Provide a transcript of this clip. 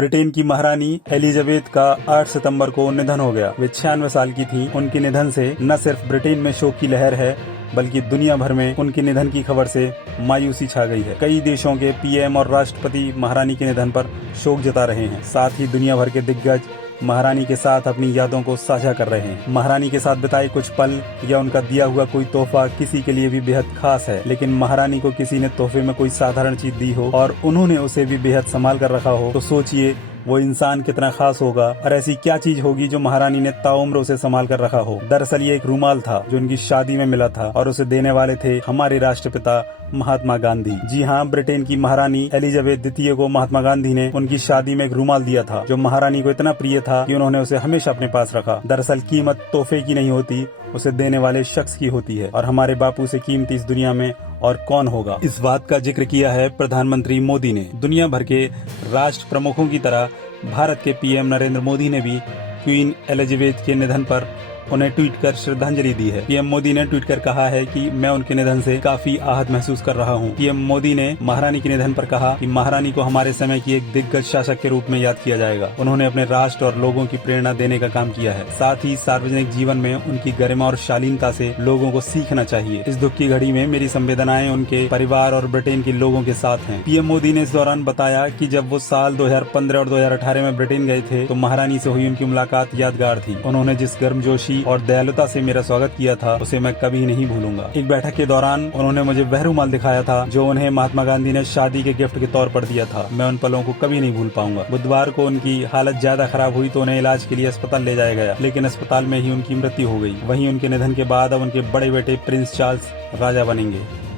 Britain की महारानी Elizabeth का 8 सितंबर को निधन हो गया। वे 96 साल की थी। उनके निधन से न सिर्फ ब्रिटेन में शोक की लहर है बल्कि दुनिया भर में उनके निधन की खबर से मायूसी छा गई है। कई देशों के पीएम और राष्ट्रपति महारानी के निधन पर शोक जता रहे हैं। साथ ही दुनिया भर के दिग्गज महारानी के साथ अपनी यादों को साझा कर रहे हैं। महारानी के साथ बिताए कुछ पल या उनका दिया हुआ कोई तोहफा किसी के लिए भी बेहद खास है, लेकिन महारानी को किसी ने तोहफे में कोई साधारण चीज दी हो और उन्होंने उसे भी बेहद संभाल कर रखा हो तो सोचिए वो इंसान कितना खास होगा और ऐसी क्या चीज होगी जो महारानी ने ताउम्र उसे संभाल कर रखा हो। दरअसल ये एक रूमाल था जो उनकी शादी में मिला था और उसे देने वाले थे हमारे राष्ट्रपिता महात्मा गांधी। जी हाँ, ब्रिटेन की महारानी एलिजाबेथ द्वितीय को महात्मा गांधी ने उनकी शादी में एक रूमाल दिया था जो महारानी को इतना प्रिय था कि उन्होंने उसे हमेशा अपने पास रखा। दरअसल कीमत तोहफे की नहीं होती, उसे देने वाले शख्स की होती है और हमारे बापू से कीमती इस दुनिया में और कौन होगा। इस बात का जिक्र किया है प्रधानमंत्री मोदी ने। दुनिया भर के राष्ट्र प्रमुखों की तरह भारत के पीएम नरेंद्र मोदी ने भी क्वीन एलिजाबेथ के निधन पर उन्हें ट्वीट कर श्रद्धांजलि दी है। पीएम मोदी ने ट्वीट कर कहा है कि मैं उनके निधन से काफी आहत महसूस कर रहा हूं। पीएम मोदी ने महारानी के निधन पर कहा कि महारानी को हमारे समय की एक दिग्गज शासक के रूप में याद किया जाएगा। उन्होंने अपने राष्ट्र और लोगों की प्रेरणा देने का काम किया है। साथ ही सार्वजनिक जीवन में उनकी गरिमा और शालीनता से लोगों को सीखना चाहिए। इस दुख की घड़ी में मेरी संवेदनाएं उनके परिवार और ब्रिटेन के लोगों के साथ हैं। पीएम मोदी ने इस दौरान बताया कि जब वो साल 2015 और 2018 में ब्रिटेन गए थे तो महारानी से हुई उनकी मुलाकात यादगार थी। उन्होंने जिस गर्मजोशी और दयालुता से मेरा स्वागत किया था उसे मैं कभी नहीं भूलूंगा। एक बैठक के दौरान उन्होंने मुझे वह रूमाल दिखाया था जो उन्हें महात्मा गांधी ने शादी के गिफ्ट के तौर पर दिया था। मैं उन पलों को कभी नहीं भूल पाऊंगा। बुधवार को उनकी हालत ज्यादा खराब हुई तो उन्हें इलाज के लिए अस्पताल ले जाया गया, लेकिन अस्पताल में ही उनकी मृत्यु हो गई। वहीं उनके निधन के बाद अब उनके बड़े बेटे प्रिंस चार्ल्स राजा बनेंगे।